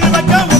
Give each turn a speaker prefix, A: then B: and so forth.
A: never go.